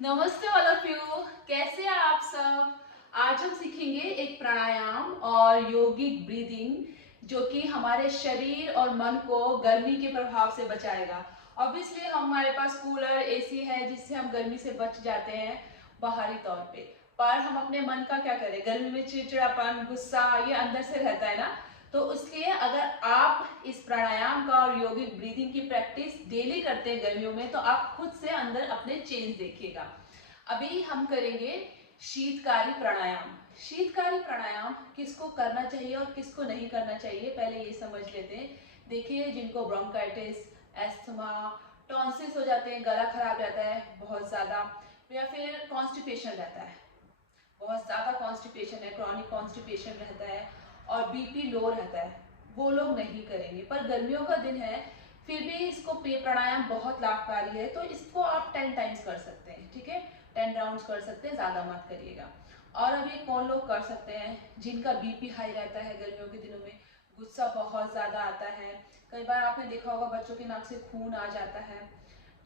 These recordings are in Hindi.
नमस्ते ऑल ऑफ यू। कैसे हैं आप सब। आज हम सीखेंगे एक प्राणायाम और योगिक ब्रीदिंग जो कि हमारे शरीर और मन को गर्मी के प्रभाव से बचाएगा। ऑब्वियसली हमारे पास कूलर एसी है जिससे हम गर्मी से बच जाते हैं बाहरी तौर पे, पर हम अपने मन का क्या करें। गर्मी में चिड़चिड़ापन गुस्सा ये अंदर से रहता है ना। तो इसलिए अगर आप इस प्राणायाम का और योगिक ब्रीदिंग की प्रैक्टिस डेली करते हैं गर्मियों में तो आप खुद से अंदर अपने चेंज देखिएगा। अभी हम करेंगे शीतकारी प्राणायाम। शीतकारी प्राणायाम किसको करना चाहिए और किसको नहीं करना चाहिए पहले ये समझ लेते हैं। देखिए जिनको ब्रोंकाइटिस, एस्थमा, टॉन्सिस हो जाते हैं, गला खराब रहता है बहुत ज़्यादा, या फिर कॉन्स्टिपेशन रहता है, बहुत ज़्यादा कॉन्स्टिपेशन है, क्रॉनिक कॉन्स्टिपेशन रहता है और बीपी लो रहता है, वो लोग नहीं करेंगे। पर गर्मियों का दिन है फिर भी इसको प्राणायाम बहुत लाभकारी है, तो इसको आप 10 टाइम्स कर सकते हैं। ठीक है, 10 राउंड्स कर सकते हैं, ज़्यादा मत करिएगा। और अभी कौन लोग कर सकते हैं जिनका बीपी हाई रहता है गर्मियों के दिनों में, गुस्सा बहुत ज़्यादा आता है, कई बार आपने देखा होगा बच्चों के नाक से खून आ जाता है,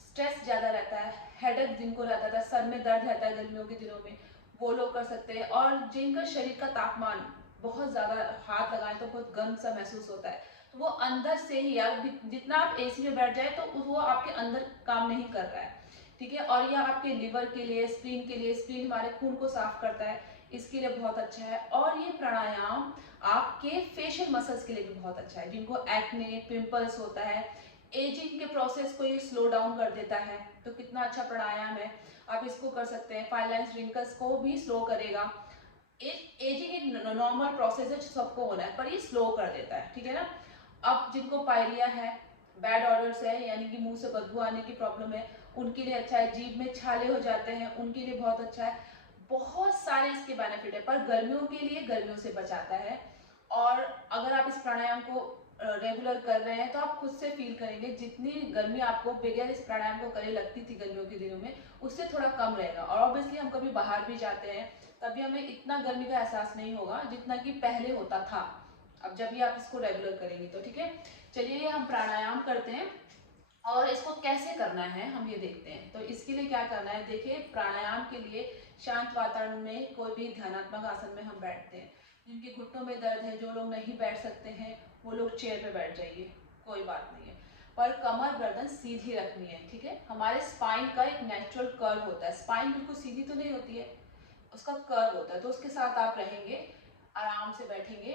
स्ट्रेस ज़्यादा रहता है, हेडेक जिनको रहता था, सर में दर्द रहता है गर्मियों के दिनों में, वो लोग कर सकते हैं। और जिनका शरीर का तापमान बहुत ज़्यादा, हाथ लगाएं तो बहुत गर्म सा महसूस होता है, तो वो अंदर से ही, आप जितना आप एसी में बैठ जाए तो वो आपके अंदर काम नहीं कर रहा है। ठीक है, और यह आपके लिवर के लिए, स्प्लीन हमारे खून को साफ करता है, इसके लिए बहुत अच्छा है। और ये प्राणायाम आपके फेशियल मसल्स के लिए भी बहुत अच्छा है, जिनको एक्ने पिंपल्स होता है, एजिंग के प्रोसेस को ये स्लो डाउन कर देता है। तो कितना अच्छा प्राणायाम है, आप इसको कर सकते हैं। फाइन लाइन्स रिंकल्स को भी स्लो करेगा। एजिंग एक नॉर्मल प्रोसेस है, सबको होना है, पर ये स्लो कर देता है। ठीक है ना। अब जिनको पायरिया है, बैड ऑर्डर्स है, यानी कि मुंह से बदबू आने की प्रॉब्लम है, उनके लिए अच्छा है। जीभ में छाले हो जाते हैं, उनके लिए बहुत अच्छा है। बहुत सारे इसके बेनिफिट है, पर गर्मियों के लिए गर्मियों से बचाता है। और अगर आप इस प्राणायाम को रेगुलर कर रहे हैं तो आप खुद से फील करेंगे जितनी गर्मी आपको बगैर इस प्राणायाम को करे लगती थी गर्मियों के दिनों में, उससे थोड़ा कम रहेगा। और ऑब्वियसली हम कभी बाहर भी जाते हैं तभी हमें इतना गर्मी का एहसास नहीं होगा जितना कि पहले होता था, अब जब भी आप इसको रेगुलर करेंगे तो। ठीक है, चलिए हम प्राणायाम करते हैं और इसको कैसे करना है हम ये देखते हैं। तो इसके लिए क्या करना है, देखिए प्राणायाम के लिए शांत वातावरण में कोई भी ध्यानात्मक आसन में हम बैठते हैं। जिनके घुटनों में दर्द है, जो लोग नहीं बैठ सकते हैं, वो लोग चेयर पे बैठ जाइए, कोई बात नहीं है। पर कमर गर्दन सीधी रखनी है। ठीक है, हमारे स्पाइन का एक नेचुरल कर्व होता है, स्पाइन बिल्कुल सीधी तो नहीं होती है, उसका कर्व होता है, तो उसके साथ आप रहेंगे, आराम से बैठेंगे।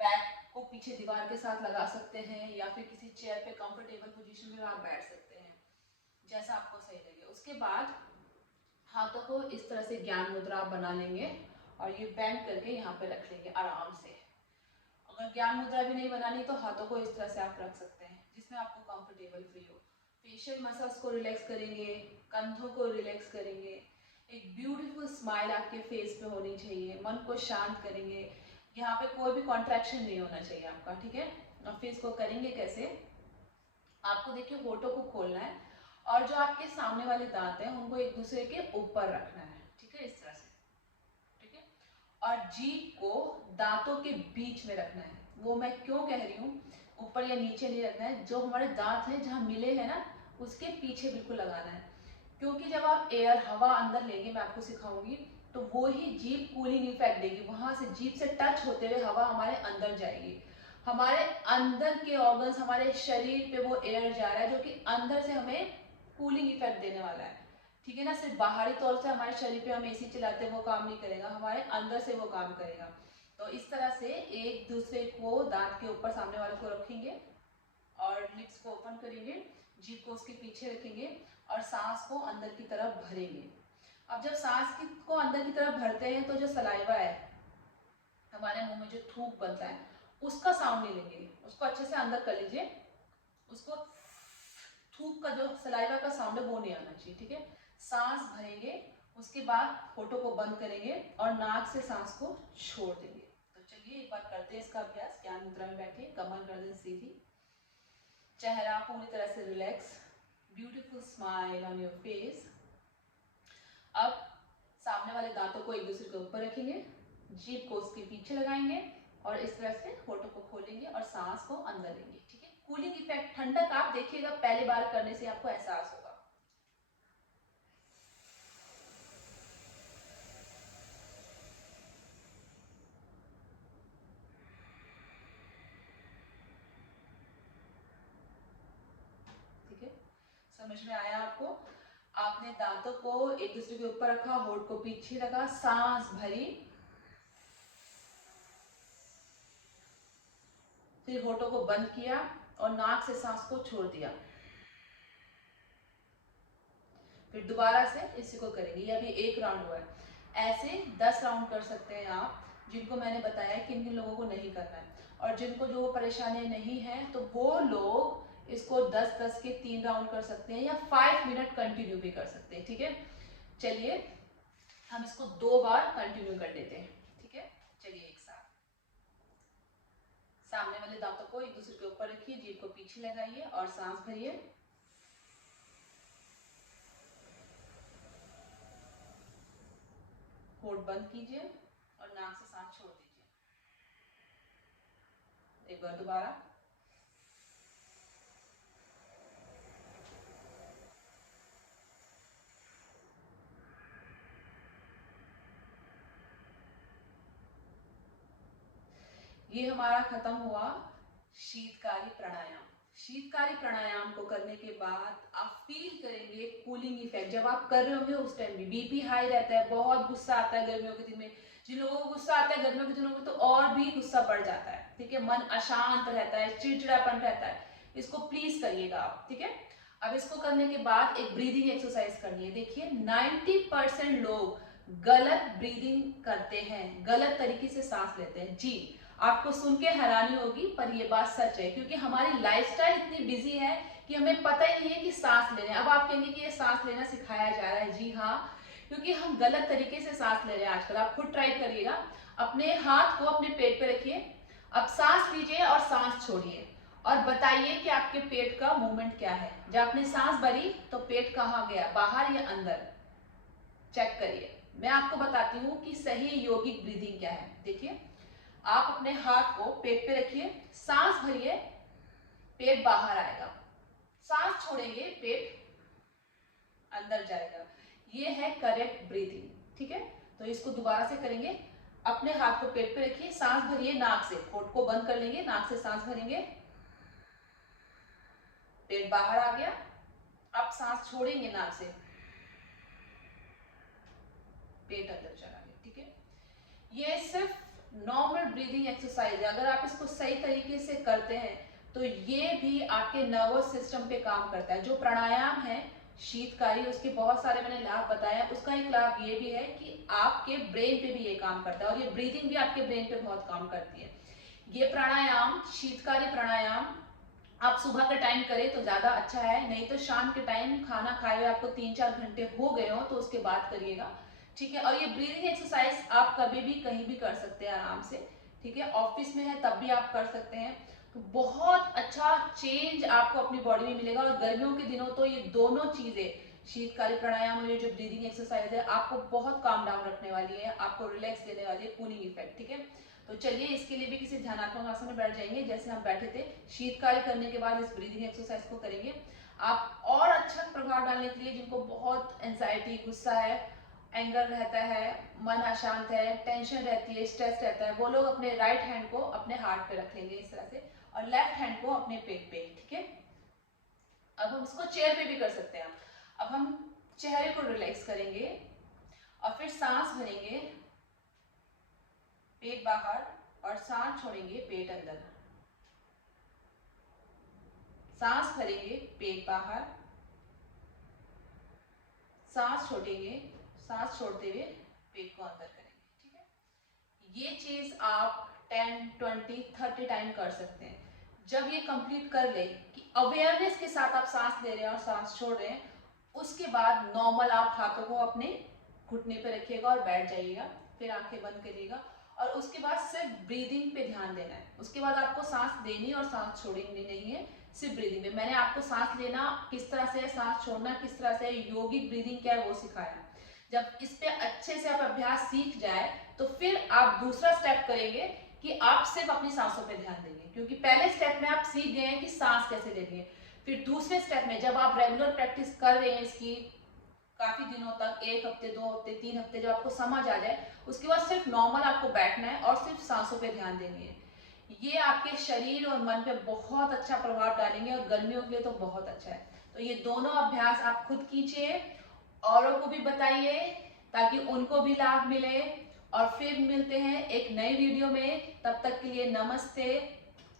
बैक को पीछे दीवार के साथ लगा सकते हैं या फिर किसी चेयर पे कंफर्टेबल पोजीशन में आप बैठ सकते हैं, जैसा आपको सही लगे। उसके बाद हाथों को इस तरह से ज्ञान मुद्रा आप बना लेंगे और ये बैंड करके यहाँ पे रख लेंगे आराम से। अगर ज्ञान मुद्रा भी नहीं बनानी तो हाथों को इस तरह से आप रख सकते हैं जिसमें आपको कंफर्टेबल फील हो। फेशियल मसल्स को रिलैक्स करेंगे, कंधों को रिलैक्स करेंगे, एक ब्यूटीफुल स्माइल आपके फेस पे होनी चाहिए, मन को शांत करेंगे। यहाँ पे कोई भी कॉन्ट्रैक्शन नहीं होना चाहिए आपका। ठीक है, और फिर इसको करेंगे कैसे, आपको देखिए होठों को खोलना है और जो आपके सामने वाले दांत हैं उनको एक दूसरे के ऊपर रखना है। ठीक है, इस तरह से। ठीक है, और जीभ को दांतों के बीच में रखना है। वो मैं क्यों कह रही हूँ, ऊपर या नीचे नहीं रखना है, जो हमारे दांत हैं जहाँ मिले हैं ना उसके पीछे बिल्कुल लगाना है। क्योंकि जब आप एयर हवा अंदर लेंगे, मैं आपको सिखाऊंगी, तो वो ही जीभ कूलिंग इफेक्ट देगी, वहां से जीभ से टच होते हुए हवा हमारे अंदर जाएगी। हमारे अंदर के ऑर्गन्स, हमारे शरीर पे वो एयर जा रहा है जो कि अंदर से हमें कूलिंग इफेक्ट देने वाला है। ठीक है ना, सिर्फ बाहरी तौर से हमारे शरीर पे हम एसी चलाते हैं वो काम नहीं करेगा, हमारे अंदर से वो काम करेगा। तो इस तरह से एक दूसरे को दांत के ऊपर सामने वाले को रखेंगे और लिप्स को ओपन करेंगे, जीभ को उसके पीछे रखेंगे और सांस को अंदर की तरफ भरेंगे। अब जब को अंदर की तरफ भरते हैं तो जो सलाइवा है, हमारे मुंह में जो थूक बनता है, उसका साउंड नहीं लेंगे, उसको अच्छे से अंदर कर लीजिए। उसको थूक का जो सलाइवा का साउंड है वो नहीं आना चाहिए। ठीक है, सांस भरेंगे, उसके बाद होठों को बंद करेंगे और नाक से सांस को छोड़ देंगे। तो चलिए एक बार करते हैं इसका अभ्यास। ज्ञान मुद्रा में बैठे, कमर गर्दन सीधी, चेहरा पूरी तरह से relax, beautiful smile on your face. अब सामने वाले दांतों को एक दूसरे के ऊपर रखेंगे, जीभ को उसके पीछे लगाएंगे और इस तरह से होठों को खोलेंगे और सांस को अंदर लेंगे। ठीक है, कूलिंग इफेक्ट, ठंडक आप देखिएगा पहली बार करने से आपको एहसास होगा। समझ में आया आपको? आपने दांतों को एक दूसरे के ऊपर रखा, होठ को पीछे रखा, सांस भरी, फिर होठों को बंद किया और नाक से सांस को छोड़ दिया। फिर दोबारा से इसी को करेंगे। ये अभी एक राउंड हुआ है। ऐसे 10 राउंड कर सकते हैं आप, जिनको मैंने बताया किन किन लोगों को नहीं करना है। और जिनको जो परेशानी नहीं है तो वो लोग इसको 10-10 के 3 राउंड कर सकते हैं या 5 मिनट कंटिन्यू भी कर सकते हैं। ठीक है, चलिए हम इसको 2 बार कंटिन्यू कर लेते हैं। ठीक है, चलिए एक साथ सामने वाले दांतों को एक दूसरे के ऊपर रखिए, जीभ को पीछे लगाइए और सांस भरिए। होठ बंद कीजिए और नाक से सांस छोड़ दीजिए। एक बार दोबारा। ये हमारा खत्म हुआ शीतकारी प्राणायाम। शीतकारी प्राणायाम को करने के बाद आप फील करेंगे कूलिंग इफेक्ट। जब आप कर रहे होंगे उस टाइम भी बीपी हाई रहता है, बहुत गुस्सा आता है गर्मियों के दिन में। जिन लोगों को गुस्सा आता है गर्मियों के दिनों में तो और भी गुस्सा बढ़ जाता है। ठीक है, मन अशांत रहता है, चिड़चिड़ापन रहता है। इसको प्लीज करिएगा आप। ठीक है, अब इसको करने के बाद एक ब्रीदिंग एक्सरसाइज करनी है। देखिए 90% लोग गलत ब्रीदिंग करते हैं, गलत तरीके से सांस लेते हैं। जी, आपको सुन के हैरानी होगी पर ये बात सच है, क्योंकि हमारी लाइफस्टाइल इतनी बिजी है कि हमें पता ही नहीं है कि सांस लेने। अब आप कहेंगे कि ये सांस लेना सिखाया जा रहा है। जी हाँ, क्योंकि हम गलत तरीके से सांस ले रहे हैं आजकल। आप खुद ट्राई करिएगा, अपने हाथ को अपने पेट पे रखिए, अब सांस लीजिए और सांस छोड़िए और बताइए कि आपके पेट का मूवमेंट क्या है। जब आपने सांस भरी तो पेट कहाँ गया, बाहर या अंदर, चेक करिए। मैं आपको बताती हूँ कि सही योगिक ब्रीदिंग क्या है। देखिए आप अपने हाथ को पेट पे रखिए, सांस भरिए, पेट बाहर आएगा, सांस छोड़ेंगे, पेट अंदर जाएगा। ये है करेक्ट ब्रीदिंग। ठीक है, तो इसको दोबारा से करेंगे। अपने हाथ को पेट पे रखिए, सांस भरिए नाक से, होठ को बंद कर लेंगे, नाक से सांस भरेंगे, पेट बाहर आ गया। अब सांस छोड़ेंगे नाक से, पेट अंदर चला गया। ठीक है, ये सिर्फ नॉर्मल ब्रीदिंग एक्सरसाइज है। अगर आप इसको सही तरीके से करते हैं तो ये भी आपके नर्वस सिस्टम पे काम करता है। जो प्राणायाम है शीतकारी, उसके बहुत सारे मैंने लाभ बताया। उसका एक लाभ ये भी है कि आपके ब्रेन पे भी ये काम करता है और ये ब्रीदिंग भी आपके ब्रेन पे बहुत काम करती है। ये प्राणायाम, शीतकारी प्राणायाम, आप सुबह के टाइम करें तो ज्यादा अच्छा है, नहीं तो शाम के टाइम खाना खाए हुए आपको 3-4 घंटे हो गए हो तो उसके बाद करिएगा। ठीक है, और ये ब्रीदिंग एक्सरसाइज आप कभी भी कहीं भी कर सकते हैं आराम से। ठीक है, ऑफिस में है तब भी आप कर सकते हैं। तो बहुत अच्छा चेंज आपको अपनी बॉडी में मिलेगा। और गर्मियों के दिनों तो ये दोनों चीजें, शीतकारी प्राणायाम और ये जो ब्रीदिंग एक्सरसाइज है, आपको बहुत काम डाउन रखने वाली है, आपको रिलैक्स देने वाली है, कूलिंग इफेक्ट। ठीक है, तो चलिए इसके लिए भी किसी ध्यानात्मक आसन में बैठ जाएंगे जैसे हम बैठे थे। शीतकारी करने के बाद इस ब्रीदिंग एक्सरसाइज को करेंगे। आप और अच्छा प्रभाव डालने के लिए, जिनको बहुत एंजाइटी, गुस्सा है, एंगर रहता है, मन अशांत है, टेंशन रहती है, स्ट्रेस रहता है, वो लोग अपने राइट हैंड को अपने हार्ट पे रख लेंगे इस तरह से और लेफ्ट हैंड को अपने पेट पे। ठीक है, अब हम इसको चेयर पे भी कर सकते हैं। अब हम चेहरे को रिलैक्स करेंगे और फिर सांस भरेंगे, पेट बाहर, और सांस छोड़ेंगे, पेट अंदर। सांस भरेंगे, पेट बाहर, सांस छोड़ेंगे, सांस छोड़ते हुए पेट को अंदर करेंगे। ठीक है, ये चीज आप 10, 20, 30 टाइम कर सकते हैं। जब ये कंप्लीट कर ले कि अवेयरनेस के साथ आप सांस ले रहे हैं और सांस छोड़ रहे हैं, उसके बाद नॉर्मल आप हाथों को अपने घुटने पे रखिएगा और बैठ जाइएगा, फिर आंखें बंद करिएगा और उसके बाद सिर्फ ब्रीदिंग पे ध्यान देना है। उसके बाद आपको सांस देनी और सांस छोड़नी नहीं है, सिर्फ ब्रीदिंग पे। मैंने आपको सांस लेना किस तरह से, सांस छोड़ना किस तरह से, योगिक ब्रीदिंग क्या है वो सिखाया। जब इस पे अच्छे से आप अभ्यास सीख जाए तो फिर आप दूसरा स्टेप करेंगे कि आप सिर्फ अपनी सांसों पे ध्यान देंगे, क्योंकि पहले स्टेप में आप सीख गए हैं कि सांस कैसे लेनी है। फिर दूसरे स्टेप में जब आप रेगुलर प्रैक्टिस कर रहे हैं इसकी काफी दिनों तक, 1 हफ्ते, 2 हफ्ते, 3 हफ्ते, जब आपको समझ आ जाए उसके बाद सिर्फ नॉर्मल आपको बैठना है और सिर्फ सांसों पे ध्यान देंगे। ये आपके शरीर और मन पे बहुत अच्छा प्रभाव डालेंगे और गर्मियों के लिए तो बहुत अच्छा है। तो ये दोनों अभ्यास आप खुद कीजिए, औरों को भी बताइए ताकि उनको भी लाभ मिले। और फिर मिलते हैं एक नई वीडियो में, तब तक के लिए नमस्ते,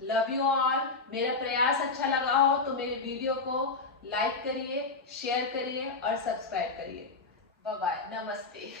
लव यू ऑल। मेरा प्रयास अच्छा लगा हो तो मेरे वीडियो को लाइक करिए, शेयर करिए और सब्सक्राइब करिए। बाय बाय, नमस्ते।